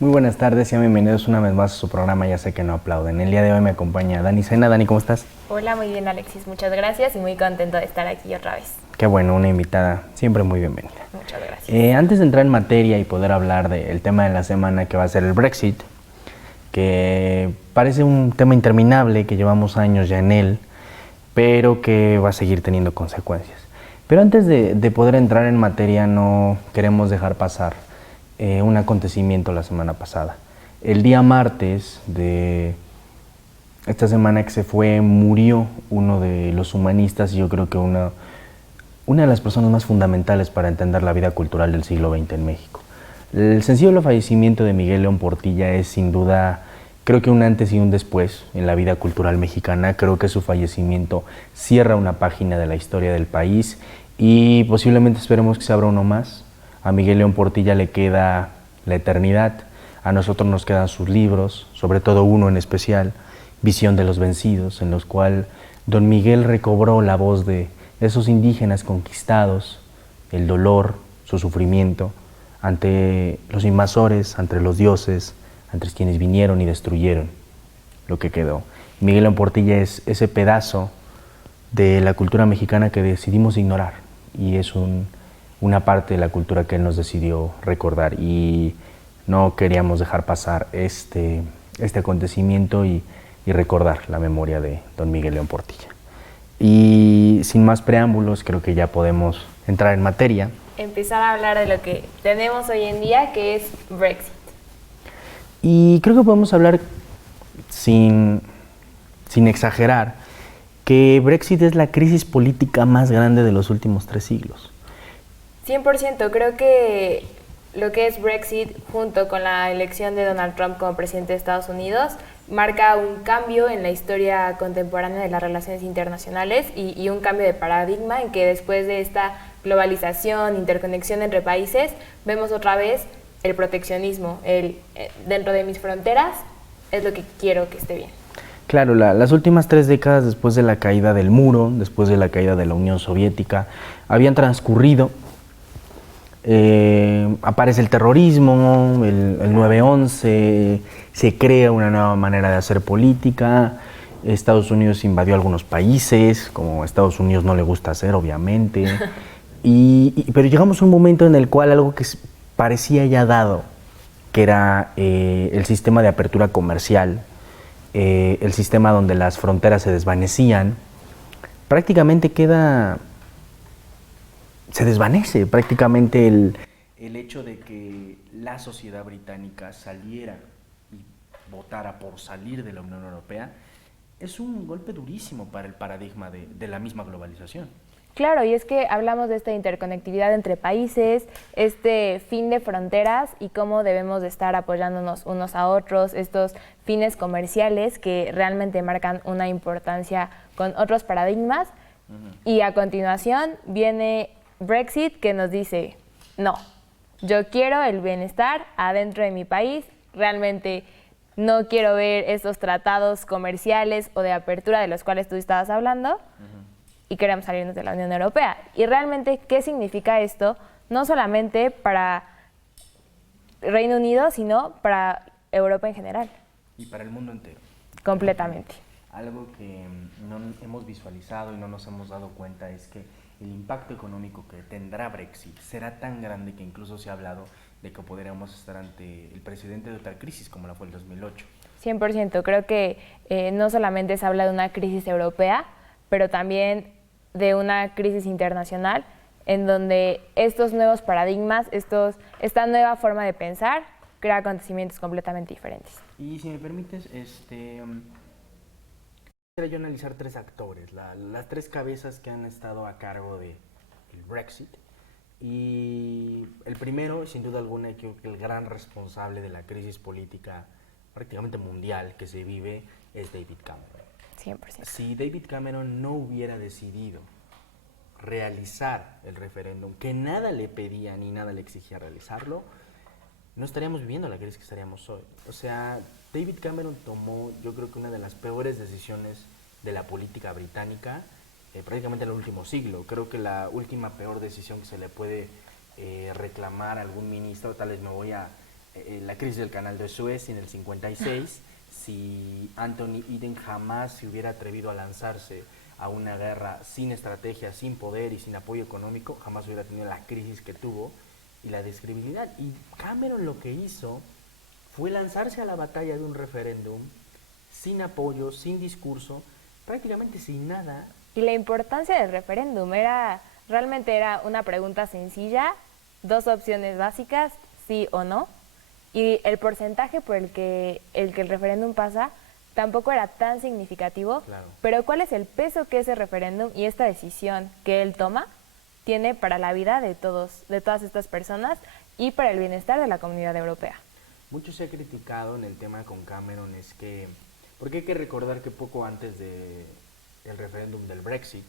Muy buenas tardes y bienvenidos una vez más a su programa Ya sé que no aplauden. El día de hoy me acompaña Dani Sena. Dani, ¿cómo estás? Hola, muy bien Alexis, muchas gracias y muy contento de estar aquí otra vez. Qué bueno, una invitada siempre muy bienvenida. Muchas gracias. Antes de entrar en materia y poder hablar del tema de la semana que va a ser el Brexit, que parece un tema interminable, que llevamos años ya en él, pero que va a seguir teniendo consecuencias. Pero antes de poder entrar en materia, no queremos dejar pasar un acontecimiento la semana pasada. El día martes de esta semana que se fue, murió uno de los humanistas y yo creo que una de las personas más fundamentales para entender la vida cultural del siglo XX en México. El sensible fallecimiento de Miguel León Portilla es sin duda, creo que un antes y un después en la vida cultural mexicana. Creo que su fallecimiento cierra una página de la historia del país y posiblemente esperemos que se abra uno más. A Miguel León Portilla le queda la eternidad, a nosotros nos quedan sus libros, sobre todo uno en especial, Visión de los Vencidos, en los cuales don Miguel recobró la voz de esos indígenas conquistados, el dolor, su sufrimiento, ante los invasores, ante los dioses, ante quienes vinieron y destruyeron lo que quedó. Miguel León Portilla es ese pedazo de la cultura mexicana que decidimos ignorar y es una parte de la cultura que él nos decidió recordar y no queríamos dejar pasar este acontecimiento y recordar la memoria de don Miguel León Portilla. Y sin más preámbulos, creo que ya podemos entrar en materia. Empezar a hablar de lo que tenemos hoy en día, que es Brexit. Y creo que podemos hablar sin exagerar que Brexit es la crisis política más grande de los últimos 3 siglos. 100%, creo que lo que es Brexit, junto con la elección de Donald Trump como presidente de Estados Unidos, marca un cambio en la historia contemporánea de las relaciones internacionales y un cambio de paradigma en que después de esta globalización, interconexión entre países, vemos otra vez el proteccionismo, dentro de mis fronteras es lo que quiero que esté bien. Claro, las últimas 3 décadas después de la caída del muro, después de la caída de la Unión Soviética, habían transcurrido. Aparece el terrorismo, el 9/11, se crea una nueva manera de hacer política. Estados Unidos invadió algunos países, como a Estados Unidos no le gusta hacer, obviamente. Pero llegamos a un momento en el cual algo que parecía ya dado, que era el sistema de apertura comercial, el sistema donde las fronteras se desvanecían, prácticamente se desvanece prácticamente el hecho de que la sociedad británica saliera y votara por salir de la Unión Europea. Es un golpe durísimo para el paradigma de la misma globalización. Claro, y es que hablamos de esta interconectividad entre países, este fin de fronteras y cómo debemos de estar apoyándonos unos a otros, estos fines comerciales que realmente marcan una importancia con otros paradigmas. Y a continuación viene Brexit, que nos dice, no, yo quiero el bienestar adentro de mi país, realmente no quiero ver estos tratados comerciales o de apertura de los cuales tú estabas hablando, y queremos salirnos de la Unión Europea. Y realmente, ¿qué significa esto? No solamente para Reino Unido, sino para Europa en general. Y para el mundo entero. Completamente. Algo que no hemos visualizado y no nos hemos dado cuenta es que el impacto económico que tendrá Brexit será tan grande que incluso se ha hablado de que podríamos estar ante el precedente de otra crisis como la fue el 2008. 100%. Creo que no solamente se habla de una crisis europea, pero también de una crisis internacional en donde estos nuevos paradigmas, esta nueva forma de pensar, crea acontecimientos completamente diferentes. Y si me permites, quisiera yo analizar 3 actores, las 3 cabezas que han estado a cargo del Brexit. Y el primero, sin duda alguna, creo que el gran responsable de la crisis política prácticamente mundial que se vive es David Cameron. 100%. Si David Cameron no hubiera decidido realizar el referéndum, que nada le pedía ni nada le exigía realizarlo, no estaríamos viviendo la crisis que estaríamos hoy. O sea, David Cameron tomó, yo creo que una de las peores decisiones de la política británica prácticamente en el último siglo. Creo que la última peor decisión que se le puede reclamar a algún ministro, tal vez me voy a la crisis del canal de Suez en el 56, si Anthony Eden jamás se hubiera atrevido a lanzarse a una guerra sin estrategia, sin poder y sin apoyo económico, jamás hubiera tenido la crisis que tuvo y la descredibilidad. Y Cameron lo que hizo fue lanzarse a la batalla de un referéndum sin apoyo, sin discurso, prácticamente sin nada. Y la importancia del referéndum realmente era una pregunta sencilla, dos opciones básicas, sí o no, y el porcentaje por el referéndum pasa tampoco era tan significativo, Claro. pero ¿cuál es el peso que ese referéndum y esta decisión que él toma tiene para la vida de todas estas personas y para el bienestar de la comunidad europea? Mucho se ha criticado en el tema con Cameron es que, porque hay que recordar que poco antes del referéndum del Brexit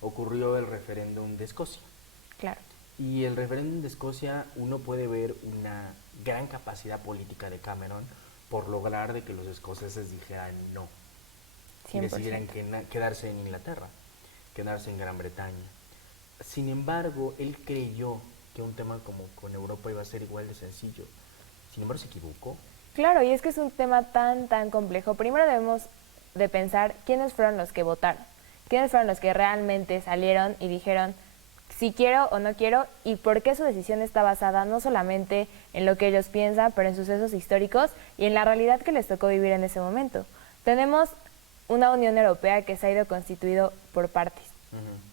ocurrió el referéndum de Escocia. Claro. Y el referéndum de Escocia uno puede ver una gran capacidad política de Cameron por lograr de que los escoceses dijeran no 100%. y decidieran quedarse en Inglaterra, quedarse en Gran Bretaña. Sin embargo, él creyó que un tema como con Europa iba a ser igual de sencillo. Sin embargo, se equivocó. Claro, y es que es un tema tan complejo. Primero debemos de pensar quiénes fueron los que votaron, quiénes fueron los que realmente salieron y dijeron si quiero o no quiero y por qué su decisión está basada no solamente en lo que ellos piensan, pero en sucesos históricos y en la realidad que les tocó vivir en ese momento. Tenemos una Unión Europea que se ha ido constituido por partes.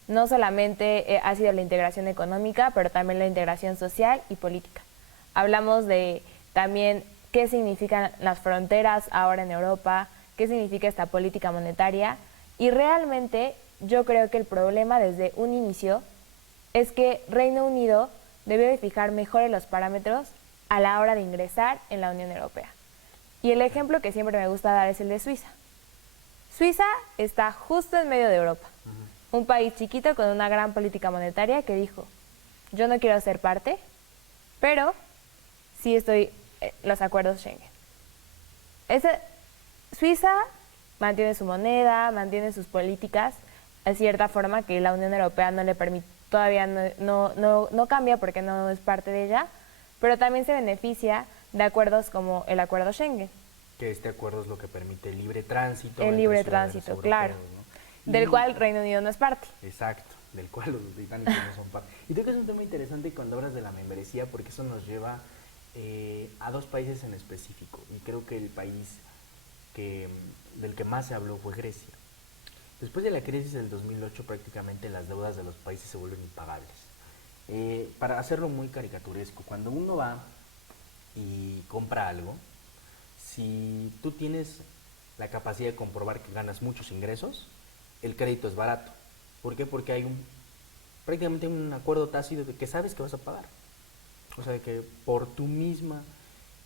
No solamente ha sido la integración económica, pero también la integración social y política. Hablamos de también qué significan las fronteras ahora en Europa, qué significa esta política monetaria y realmente yo creo que el problema desde un inicio es que Reino Unido debió de fijar mejor los parámetros a la hora de ingresar en la Unión Europea. Y el ejemplo que siempre me gusta dar es el de Suiza. Suiza está justo en medio de Europa, un país chiquito con una gran política monetaria que dijo, yo no quiero ser parte, pero sí estoy los acuerdos Schengen. Suiza mantiene su moneda, mantiene sus políticas, de cierta forma que la Unión Europea no le permite, todavía no cambia porque no es parte de ella, pero también se beneficia de acuerdos como el acuerdo Schengen. Que este acuerdo es lo que permite el libre tránsito. El libre tránsito, claro. Del cual Reino Unido no es parte. Exacto, del cual los británicos no son parte. Y creo que es un tema interesante cuando hablas de la membresía porque eso nos lleva a dos países en específico. Y creo que el país del que más se habló fue Grecia. Después de la crisis del 2008 prácticamente las deudas de los países se vuelven impagables. Para hacerlo muy caricaturesco, cuando uno va y compra algo, si tú tienes la capacidad de comprobar que ganas muchos ingresos, el crédito es barato. ¿Por qué? Porque hay prácticamente un acuerdo tácito de que sabes que vas a pagar. O sea, que por tu misma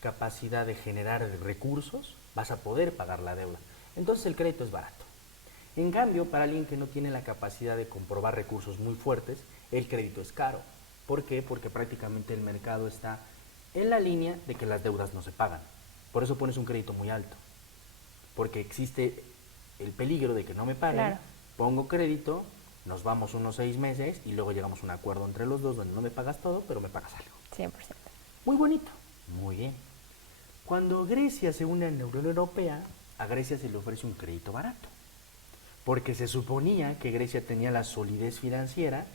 capacidad de generar recursos vas a poder pagar la deuda. Entonces el crédito es barato. En cambio, para alguien que no tiene la capacidad de comprobar recursos muy fuertes, el crédito es caro. ¿Por qué? Porque prácticamente el mercado está en la línea de que las deudas no se pagan. Por eso pones un crédito muy alto. Porque existe el peligro de que no me paguen, claro. Pongo crédito, nos vamos unos 6 meses y luego llegamos a un acuerdo entre los dos donde no me pagas todo, pero me pagas algo. 100%. Muy bonito. Muy bien. Cuando Grecia se une a la Unión Europea, a Grecia se le ofrece un crédito barato. Porque se suponía que Grecia tenía la solidez financiera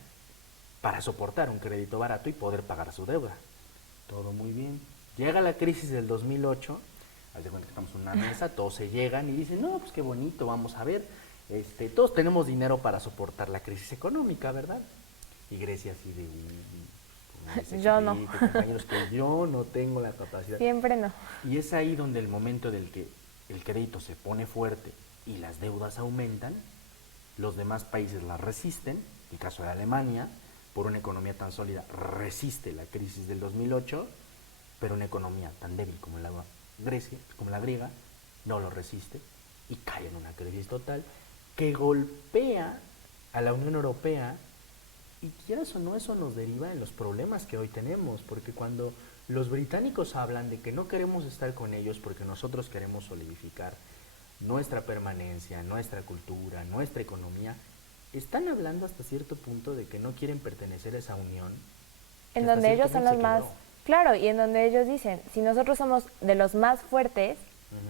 para soportar un crédito barato y poder pagar su deuda. Todo muy bien. Llega la crisis del 2008, haz de cuenta que estamos en una mesa, todos se llegan y dicen, no, pues qué bonito, vamos a ver, todos tenemos dinero para soportar la crisis económica, ¿verdad? Y Grecia así de... yo no. Compañeros, que yo no tengo la capacidad. Siempre no. Y es ahí donde el momento del que el crédito se pone fuerte y las deudas aumentan, los demás países las resisten, el caso de Alemania, por una economía tan sólida, resiste la crisis del 2008, pero una economía tan débil como la Grecia, como la griega, no lo resiste y cae en una crisis total que golpea a la Unión Europea y quieras o no, eso nos deriva en los problemas que hoy tenemos, porque cuando los británicos hablan de que no queremos estar con ellos porque nosotros queremos solidificar nuestra permanencia, nuestra cultura, nuestra economía, están hablando hasta cierto punto de que no quieren pertenecer a esa unión. En donde ellos son los más Claro, y en donde ellos dicen, si nosotros somos de los más fuertes,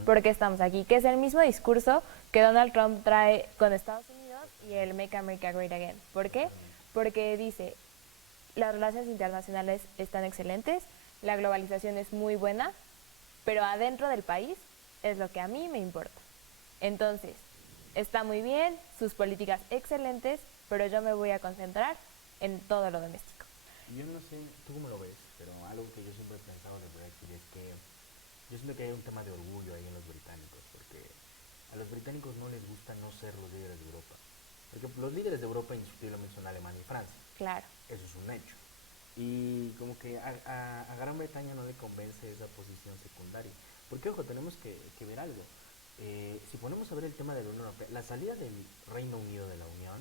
¿por qué estamos aquí? Que es el mismo discurso que Donald Trump trae con Estados Unidos y el Make America Great Again. ¿Por qué? Porque dice, las relaciones internacionales están excelentes, la globalización es muy buena, pero adentro del país es lo que a mí me importa. Entonces, está muy bien, sus políticas excelentes, pero yo me voy a concentrar en todo lo doméstico. Yo no sé, tú cómo lo ves, pero algo que yo siempre he pensado del Brexit es que yo siento que hay un tema de orgullo ahí en los británicos, porque a los británicos no les gusta no ser los líderes de Europa. Porque los líderes de Europa indiscutiblemente son Alemania y Francia. Claro. Eso es un hecho. Y como que a Gran Bretaña no le convence esa posición secundaria. Porque, ojo, tenemos que ver algo. Si ponemos a ver el tema de la Unión Europea, la salida del Reino Unido de la Unión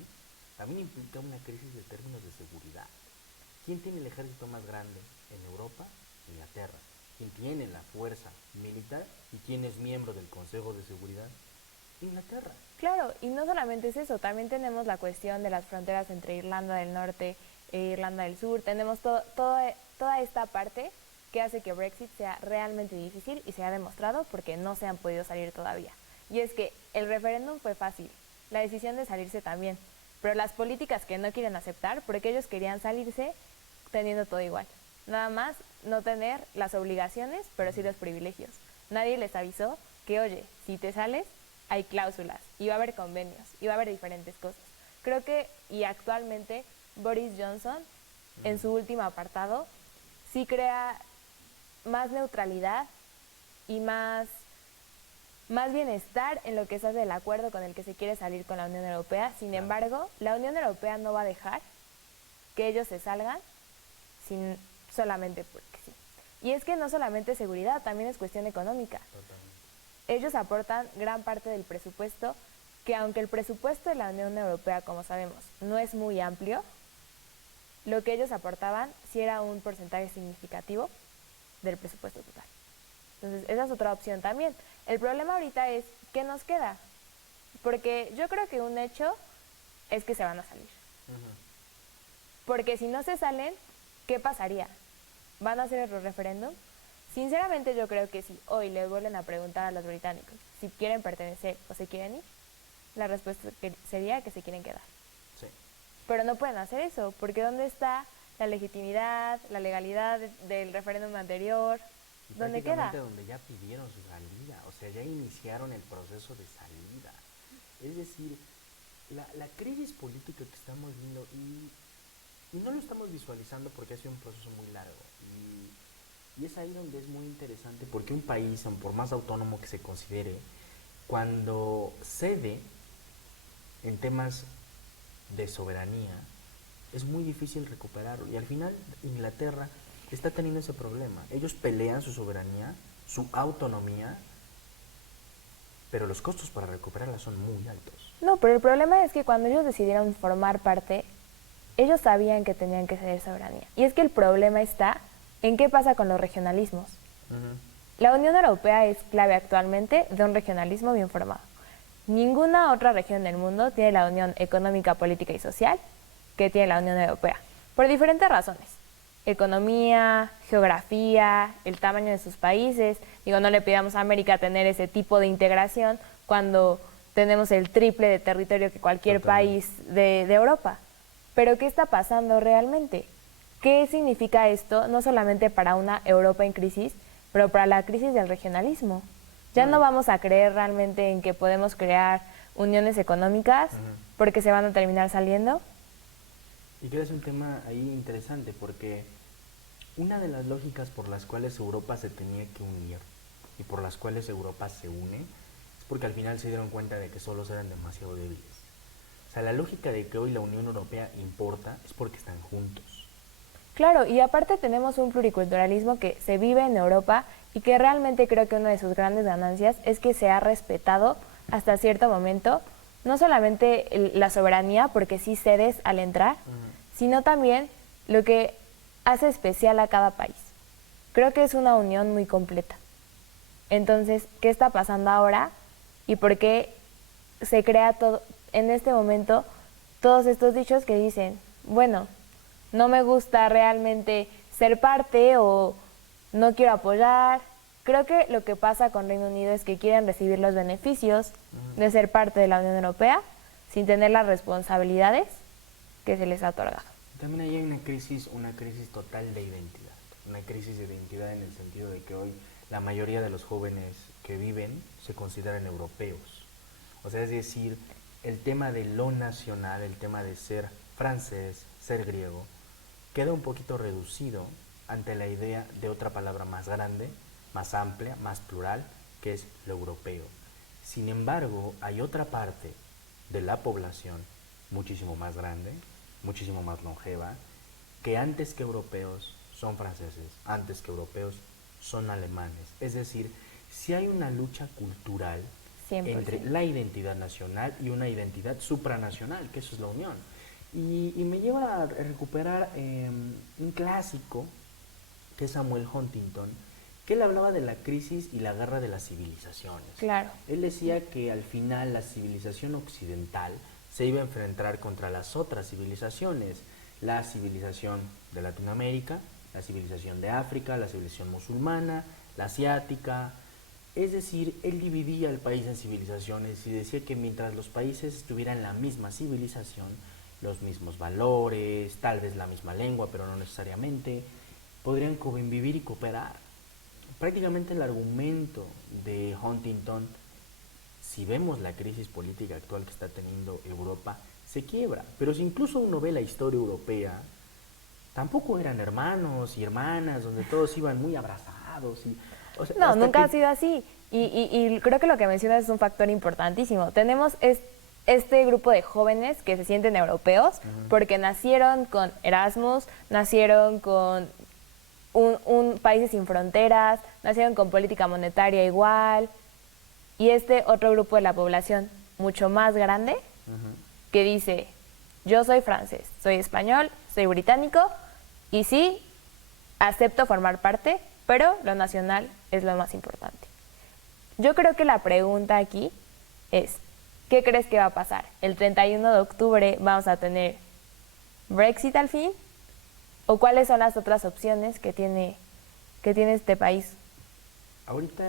también implica una crisis de términos de seguridad. ¿Quién tiene el ejército más grande en Europa? Inglaterra. ¿Quién tiene la fuerza militar y quién es miembro del Consejo de Seguridad? Inglaterra. Claro, y no solamente es eso, también tenemos la cuestión de las fronteras entre Irlanda del Norte e Irlanda del Sur. Tenemos toda esta parte que hace que Brexit sea realmente difícil y se ha demostrado porque no se han podido salir todavía. Y es que el referéndum fue fácil, la decisión de salirse también, pero las políticas que no quieren aceptar, porque ellos querían salirse teniendo todo igual. Nada más no tener las obligaciones, pero sí los privilegios. Nadie les avisó que, oye, si te sales, hay cláusulas, y va a haber convenios, y va a haber diferentes cosas. Creo que, y actualmente, Boris Johnson, en su último apartado, sí crea más neutralidad y más bienestar en lo que se hace del acuerdo con el que se quiere salir con la Unión Europea. Sin embargo, la Unión Europea no va a dejar que ellos se salgan sin solamente porque sí. Y es que no solamente seguridad, también es cuestión económica. Totalmente. Ellos aportan gran parte del presupuesto, que aunque el presupuesto de la Unión Europea, como sabemos, no es muy amplio, lo que ellos aportaban sí era un porcentaje significativo del presupuesto total. Entonces, esa es otra opción también. El problema ahorita es, ¿qué nos queda? Porque yo creo que un hecho es que se van a salir. Porque si no se salen, ¿qué pasaría? ¿Van a hacer el referéndum? Sinceramente yo creo que si hoy le vuelven a preguntar a los británicos si quieren pertenecer o se quieren ir, la respuesta sería que se quieren quedar. Sí. Pero no pueden hacer eso, porque ¿dónde está la legitimidad, la legalidad del referéndum anterior? Y ¿Dónde queda? donde ya pidieron su salida, o sea, ya iniciaron el proceso de salida. Es decir, la crisis política que estamos viendo, y no lo estamos visualizando porque ha sido un proceso muy largo, y es ahí donde es muy interesante, porque un país, por más autónomo que se considere, cuando cede en temas de soberanía, es muy difícil recuperarlo. Y al final Inglaterra está teniendo ese problema. Ellos pelean su soberanía, su autonomía, pero los costos para recuperarla son muy altos. No, pero el problema es que cuando ellos decidieron formar parte, ellos sabían que tenían que ceder soberanía. Y es que el problema está en qué pasa con los regionalismos. La Unión Europea es clave actualmente de un regionalismo bien formado. Ninguna otra región del mundo tiene la unión económica, política y social que tiene la Unión Europea, por diferentes razones. Economía, geografía, el tamaño de sus países. Digo, no le pidamos a América tener ese tipo de integración cuando tenemos el triple de territorio que cualquier país de Europa. Pero ¿qué está pasando realmente? ¿Qué significa esto no solamente para una Europa en crisis, pero para la crisis del regionalismo? Ya no vamos a creer realmente en que podemos crear uniones económicas porque se van a terminar saliendo. Y que es un tema ahí interesante, porque una de las lógicas por las cuales Europa se tenía que unir y por las cuales Europa se une es porque al final se dieron cuenta de que solos eran demasiado débiles. O sea, la lógica de que hoy la Unión Europea importa es porque están juntos. Claro, y aparte tenemos un pluriculturalismo que se vive en Europa y que realmente creo que una de sus grandes ganancias es que se ha respetado hasta cierto momento, no solamente la soberanía, porque sí cedes al entrar, sino también lo que hace especial a cada país. Creo que es una unión muy completa. Entonces, ¿qué está pasando ahora? ¿Y por qué se crea todo en este momento todos estos dichos que dicen, bueno, no me gusta realmente ser parte o no quiero apoyar. Creo que lo que pasa con Reino Unido es que quieren recibir los beneficios de ser parte de la Unión Europea sin tener las responsabilidades que se les ha otorgado. También ahí hay una crisis total de identidad, una crisis de identidad en el sentido de que hoy la mayoría de los jóvenes que viven se consideran europeos. O sea, es decir, el tema de lo nacional, el tema de ser francés, ser griego, queda un poquito reducido ante la idea de otra palabra más grande, más amplia, más plural, que es lo europeo. Sin embargo, hay otra parte de la población muchísimo más grande, muchísimo más longeva, que antes que europeos son franceses, antes que europeos son alemanes. Es decir, si hay una lucha cultural 100%. entre la identidad nacional y una identidad supranacional, que eso es la unión. Y me lleva a recuperar un clásico, que es Samuel Huntington, que él hablaba de la crisis y la guerra de las civilizaciones. Claro. Él decía que al final la civilización occidental se iba a enfrentar contra las otras civilizaciones, la civilización de Latinoamérica, la civilización de África, la civilización musulmana, la asiática. Es decir, él dividía el país en civilizaciones y decía que mientras los países tuvieran la misma civilización, los mismos valores, tal vez la misma lengua, pero no necesariamente, podrían convivir y cooperar. Prácticamente el argumento de Huntington, si vemos la crisis política actual que está teniendo Europa, se quiebra. Pero si incluso uno ve la historia europea, tampoco eran hermanos y hermanas, donde todos iban muy abrazados. O sea, No, nunca ha sido así. Y creo que lo que mencionas es un factor importantísimo. Tenemos este grupo de jóvenes que se sienten europeos porque nacieron con Erasmus, nacieron con un país sin fronteras, nacieron con política monetaria igual. Y este otro grupo de la población mucho más grande que dice, yo soy francés, soy español, soy británico y sí, acepto formar parte, pero lo nacional es lo más importante. Yo creo que la pregunta aquí es, ¿qué crees que va a pasar? ¿El 31 de octubre vamos a tener Brexit al fin? ¿O cuáles son las otras opciones que tiene este país? Ahorita,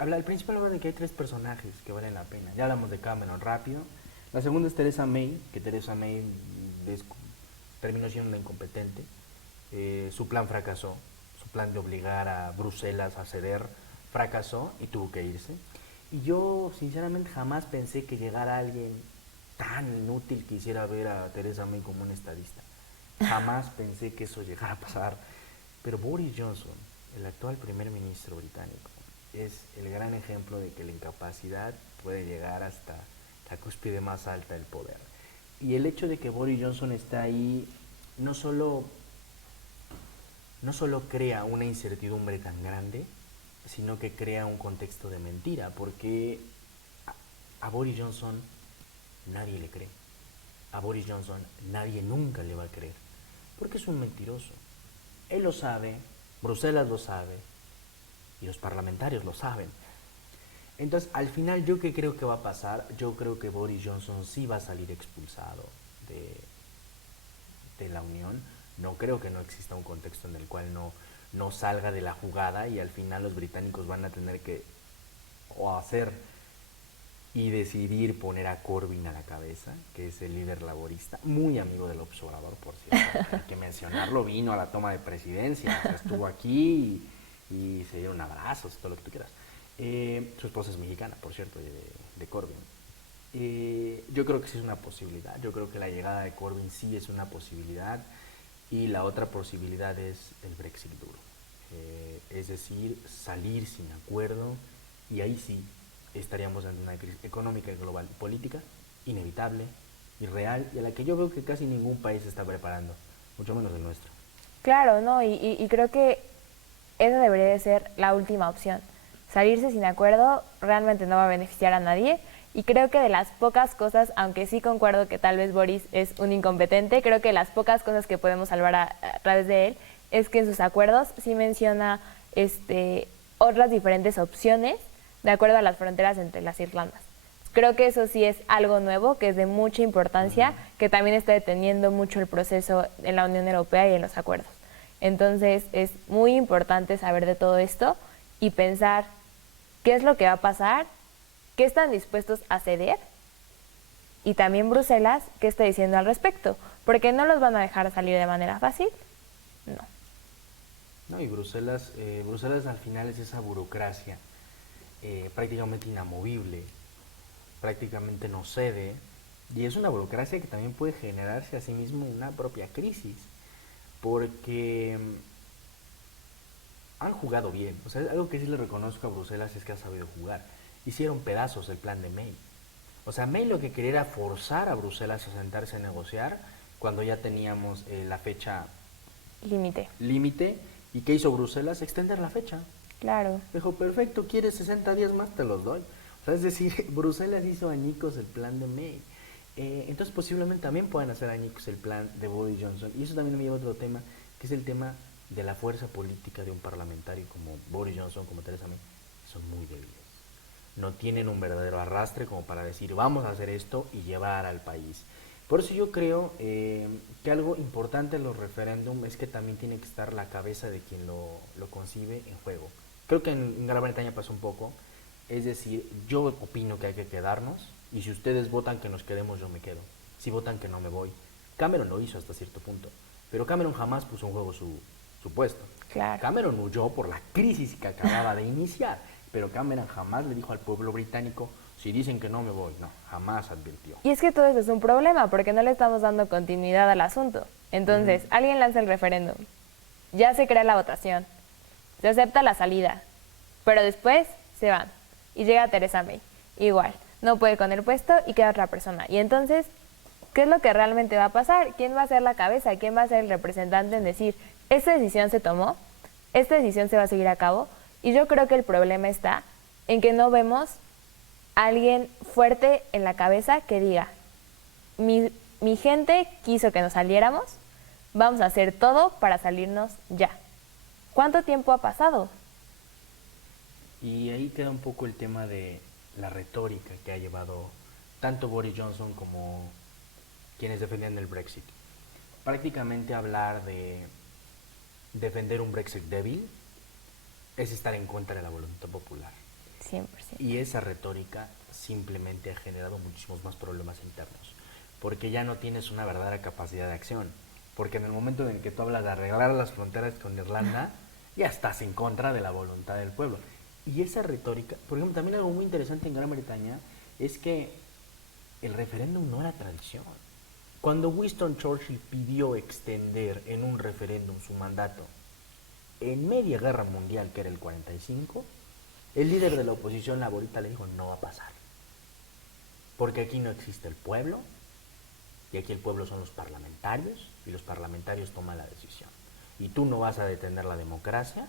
al principio hablaba de que hay 3 personajes que valen la pena. Ya hablamos de Cameron rápido. La segunda es Theresa May, que Theresa May terminó siendo una incompetente. Su plan fracasó, su plan de obligar a Bruselas a ceder fracasó y tuvo que irse. Y yo sinceramente jamás pensé que llegara alguien tan inútil que hiciera ver a Theresa May como una estadista. Jamás pensé que eso llegara a pasar. Pero Boris Johnson, el actual primer ministro británico, es el gran ejemplo de que la incapacidad puede llegar hasta la cúspide más alta del poder. Y el hecho de que Boris Johnson está ahí no solo crea una incertidumbre tan grande, sino que crea un contexto de mentira, porque a Boris Johnson nadie le cree. A Boris Johnson nadie nunca le va a creer, porque es un mentiroso. Él lo sabe, Bruselas lo sabe, y los parlamentarios lo saben. Entonces, al final, ¿yo qué creo que va a pasar? Yo creo que Boris Johnson sí va a salir expulsado de la Unión. No creo que no exista un contexto en el cual no salga de la jugada y al final los británicos van a tener que hacer y decidir poner a Corbyn a la cabeza, que es el líder laborista, muy amigo del observador, por cierto. Hay que mencionarlo, vino a la toma de presidencia, o sea, estuvo aquí y se dieron abrazos, todo lo que tú quieras. Su esposa es mexicana, por cierto, de Corbyn. Yo creo que sí es una posibilidad, yo creo que la llegada de Corbyn sí es una posibilidad, y la otra posibilidad es el Brexit duro. Es decir, salir sin acuerdo, y ahí sí estaríamos en una crisis económica y global, política, inevitable, irreal, y a la que yo veo que casi ningún país se está preparando, mucho menos el nuestro. Claro, ¿no? Y creo que esa debería de ser la última opción. Salirse sin acuerdo realmente no va a beneficiar a nadie, y creo que de las pocas cosas, aunque sí concuerdo que tal vez Boris es un incompetente, creo que las pocas cosas que podemos salvar a través de él es que en sus acuerdos sí menciona otras diferentes opciones de acuerdo a las fronteras entre las Irlandas. Creo que eso sí es algo nuevo, que es de mucha importancia, que también está deteniendo mucho el proceso en la Unión Europea y en los acuerdos. Entonces es muy importante saber de todo esto y pensar qué es lo que va a pasar, qué están dispuestos a ceder y también Bruselas qué está diciendo al respecto, porque no los van a dejar salir de manera fácil, no. No, y Bruselas al final es esa burocracia prácticamente inamovible, prácticamente no cede, y es una burocracia que también puede generarse a sí mismo una propia crisis, porque han jugado bien. O sea, algo que sí le reconozco a Bruselas es que ha sabido jugar. Hicieron pedazos el plan de May. O sea, May lo que quería era forzar a Bruselas a sentarse a negociar cuando ya teníamos la fecha límite. ¿Y qué hizo Bruselas? Extender la fecha. Claro. Dijo, perfecto, ¿quieres 60 días más? Te los doy. O sea, es decir, Bruselas hizo añicos el plan de May. Entonces posiblemente también puedan hacer añicos el plan de Boris Johnson. Y eso también me lleva a otro tema, que es el tema de la fuerza política de un parlamentario como Boris Johnson, como Theresa May. Son muy débiles. No tienen un verdadero arrastre como para decir, vamos a hacer esto y llevar al país. Por eso yo creo que algo importante en los referéndums es que también tiene que estar la cabeza de quien lo concibe en juego. Creo que en Gran Bretaña pasó un poco. Es decir, yo opino que hay que quedarnos y si ustedes votan que nos quedemos, yo me quedo. Si votan que no, me voy. Cameron lo hizo hasta cierto punto, pero Cameron jamás puso en juego su puesto. Claro. Cameron huyó por la crisis que acababa de iniciar, pero Cameron jamás le dijo al pueblo británico, si dicen que no, me voy. No, jamás advirtió. Y es que todo eso es un problema porque no le estamos dando continuidad al asunto. Entonces, alguien lanza el referéndum, ya se crea la votación, se acepta la salida, pero después se van y llega Theresa May. Igual, no puede con el puesto y queda otra persona. Y entonces, ¿qué es lo que realmente va a pasar? ¿Quién va a ser la cabeza? ¿Quién va a ser el representante en decir, esta decisión se tomó, esta decisión se va a seguir a cabo? Y yo creo que el problema está en que no vemos a alguien fuerte en la cabeza que diga, mi gente quiso que nos saliéramos, vamos a hacer todo para salirnos ya. ¿Cuánto tiempo ha pasado? Y ahí queda un poco el tema de la retórica que ha llevado tanto Boris Johnson como quienes defendían el Brexit. Prácticamente hablar de defender un Brexit débil es estar en contra de la voluntad popular. 100%. Y esa retórica simplemente ha generado muchísimos más problemas internos, porque ya no tienes una verdadera capacidad de acción, porque en el momento en que tú hablas de arreglar las fronteras con Irlanda, ya estás en contra de la voluntad del pueblo. Y esa retórica, por ejemplo, también algo muy interesante en Gran Bretaña es que el referéndum no era tradición. Cuando Winston Churchill pidió extender en un referéndum su mandato en media guerra mundial, que era el 45, el líder de la oposición laborista le dijo, no va a pasar. Porque aquí no existe el pueblo, y aquí el pueblo son los parlamentarios, y los parlamentarios toman la decisión. Y tú no vas a detener la democracia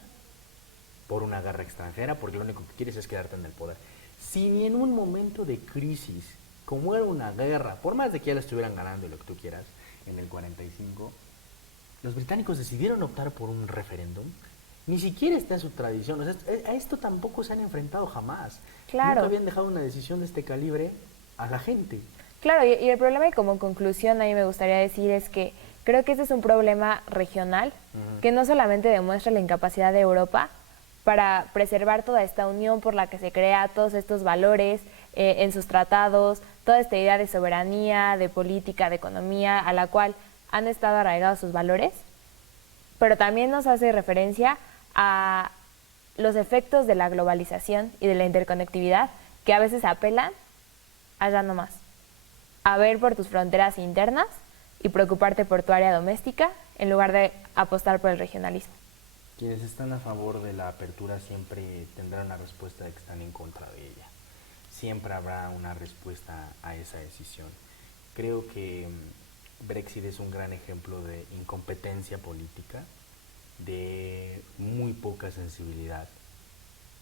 por una guerra extranjera, porque lo único que quieres es quedarte en el poder. Si ni en un momento de crisis, como era una guerra, por más de que ya la estuvieran ganando y lo que tú quieras, en el 45, los británicos decidieron optar por un referéndum, ni siquiera está en su tradición. O sea, a esto tampoco se han enfrentado jamás. Claro. Nunca habían dejado una decisión de este calibre a la gente. Claro, y el problema, y como conclusión a mí me gustaría decir, es que creo que este es un problema regional que no solamente demuestra la incapacidad de Europa para preservar toda esta unión por la que se crea, todos estos valores en sus tratados, toda esta idea de soberanía, de política, de economía, a la cual han estado arraigados sus valores, pero también nos hace referencia a los efectos de la globalización y de la interconectividad que a veces apelan a ya no más, a ver por tus fronteras internas y preocuparte por tu área doméstica en lugar de apostar por el regionalismo. Quienes están a favor de la apertura siempre tendrán una respuesta de que están en contra de ella. Siempre habrá una respuesta a esa decisión. Creo que Brexit es un gran ejemplo de incompetencia política, de muy poca sensibilidad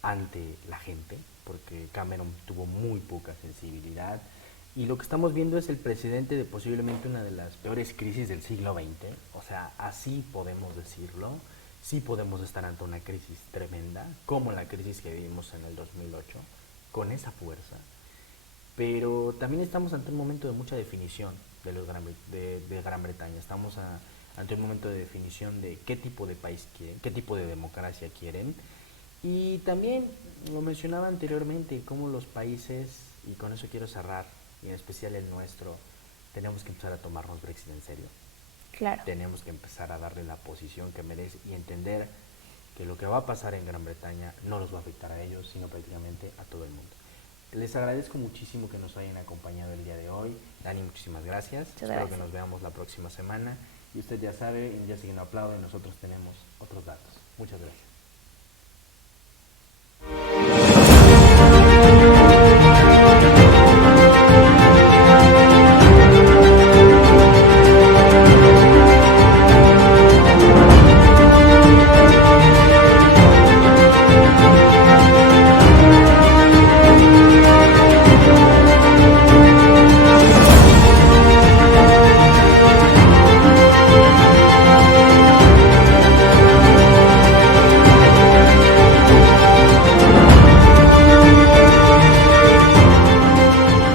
ante la gente, porque Cameron tuvo muy poca sensibilidad. Y lo que estamos viendo es el precedente de posiblemente una de las peores crisis del siglo XX. O sea, así podemos decirlo. Sí podemos estar ante una crisis tremenda, como la crisis que vivimos en el 2008, con esa fuerza. Pero también estamos ante un momento de mucha definición de Gran Bretaña. Estamos ante un momento de definición de qué tipo de país quieren, qué tipo de democracia quieren. Y también lo mencionaba anteriormente, cómo los países, y con eso quiero cerrar, y en especial el nuestro, tenemos que empezar a tomarnos Brexit en serio. Claro. Tenemos que empezar a darle la posición que merece y entender que lo que va a pasar en Gran Bretaña no los va a afectar a ellos, sino prácticamente a todo el mundo. Les agradezco muchísimo que nos hayan acompañado el día de hoy. Dani, muchísimas gracias. Espero que nos veamos la próxima semana. Y usted ya sabe, en Ya Siguen No Aplauden, nosotros tenemos otros datos. Muchas gracias.